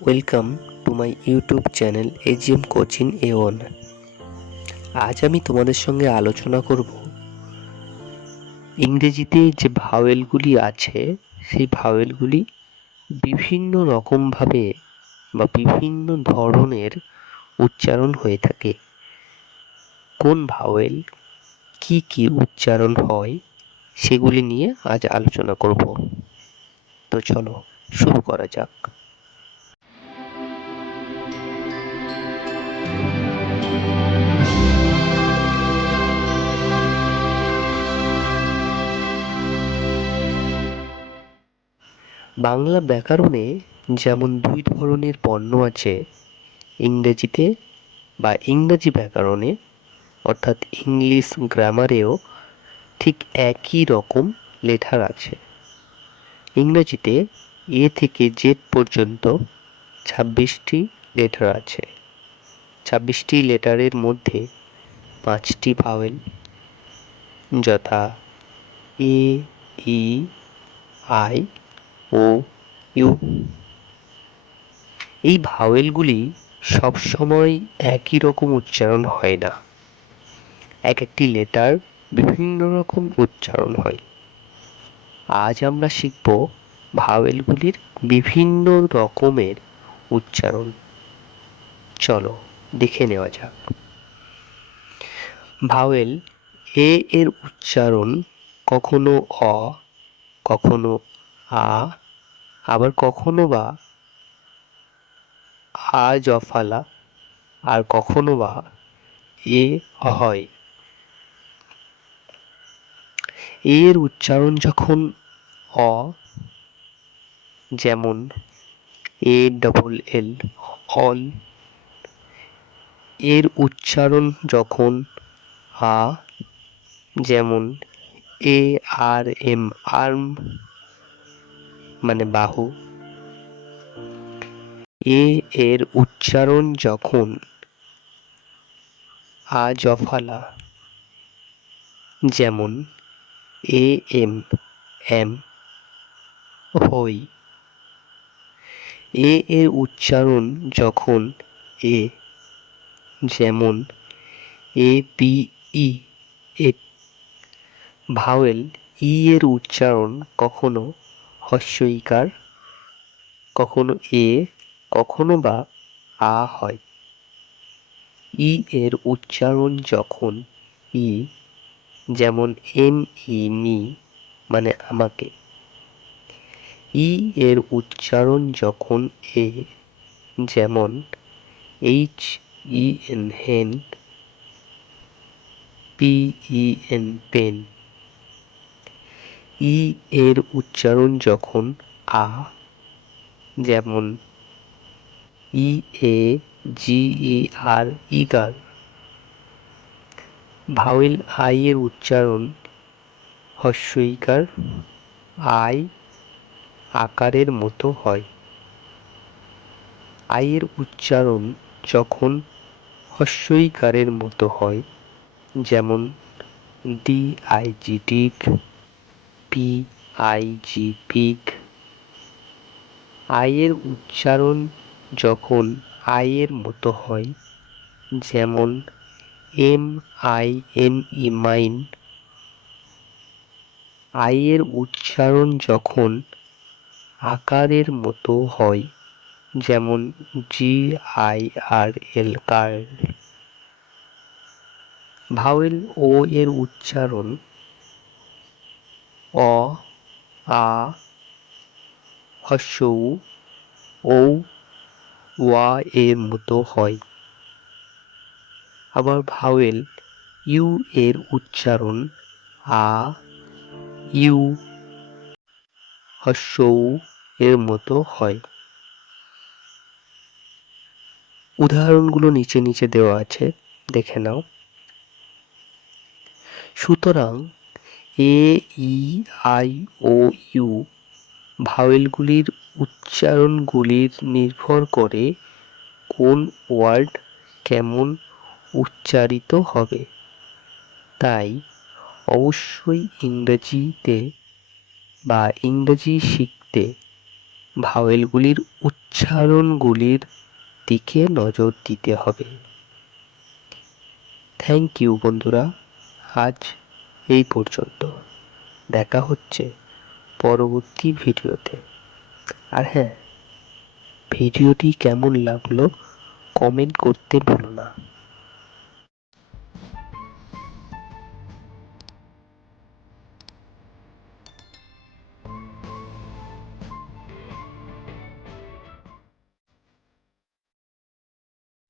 Welcome to my YouTube channel AGM coaching A1। আজ আমি তোমাদের সঙ্গে আলোচনা করব ইংরেজিতে যে ভাওয়েলগুলি আছে সেই ভাওয়েলগুলি বিভিন্ন রকমভাবে বা বিভিন্ন ধরনের উচ্চারণ হয়ে থাকে। কোন ভাওয়েল কি কি উচ্চারণ হয় সেগুলি নিয়ে আজ আলোচনা করব। তো চলো শুরু করা যাক। বাংলা ব্যাকরণে যেমন দুই ধরনের বর্ণ আছে, ইংরেজিতে বা ইংরেজি ব্যাকরণে অর্থাৎ ইংলিশ গ্রামারেও ঠিক একই রকম লেটার আছে। ইংরেজিতে এ থেকে জেড পর্যন্ত 26টি লেটার আছে। 26টি লেটারের মধ্যে 5টি ভাওয়েল, যথা এ, ই, আই ও ইউ। এই ভাওয়েলগুলি সবসময় একই রকম উচ্চারণ হয় না, এক একটি লেটার বিভিন্ন রকম উচ্চারণ হয়। আজ আমরা শিখব ভাওয়েলগুলির বিভিন্ন রকমের উচ্চারণ। চলো দেখে নেওয়া যাক। ভাওয়েল এ এর উচ্চারণ কখনো অ, কখনো আ, আবার কখনো বা আ জফালা, আর কখনো বা এ হয়। এর উচ্চারণ যখন অ, যেমন এ ডবল এল অল। এর উচ্চারণ যখন আ, যেমন এ আর এম আর্ম মানে বাহু। এ এর উচ্চারণ যখন আ জফালা, যেমন এ এম এম হই। এ এর উচ্চারণ যখন এ, যেমন A P E A. Vowel ই এর উচ্চারণ কখনো হস্য ইকার, কখনো এ, কখনো বা আ হয়। ই এর উচ্চারণ যখন ই, যেমন এম ই মি মানে আমাকে। ই এর উচ্চারণ যখন এ, যেমন H E N hen, P E N pen. E এর উচ্চারণ যখন আ, যেমন E A G E R eager. Vowel I এর উচ্চারণ হস্য ইকার, আই আকারের মতো হয়। আই এর উচ্চারণ যখন হস্য ইকারের মতো হয়, যেমন D I G dig, P I G pig. I এর উচ্চারণ যখন আই এর মতো হয়, যেমন M I N E mine. I এর উচ্চারণ যখন আকারের মতো হয়, যেমন G I R L girl. Vowel O এর উচ্চারণ অ, আ, হস্য উ, ঔ, ওয়া এর মতো হয়। আবার ভাওয়েল ইউ এর উচ্চারণ আ, ইউ, হস্য উ এর মতো হয়। উদাহরণগুলো নিচে নিচে দেওয়া আছে, দেখে নাও। সুতরাং এ, ই, আই ও ইউ ভাওয়েলগুলির উচ্চারণগুলির নির্ভর করে কোন ওয়ার্ড কেমন উচ্চারিত হবে। তাই অবশ্যই ইংরেজিতে বা ইংরেজি শিখতে ভাওয়েলগুলির উচ্চারণগুলির দিকে নজর দিতে হবে। থ্যাংক ইউ বন্ধুরা, আজ এই পর্যন্ত। দেখা হচ্ছে পরবর্তী ভিডিওতে। আর হ্যাঁ, ভিডিওটি কেমন লাগলো কমেন্ট করতে ভুলো না।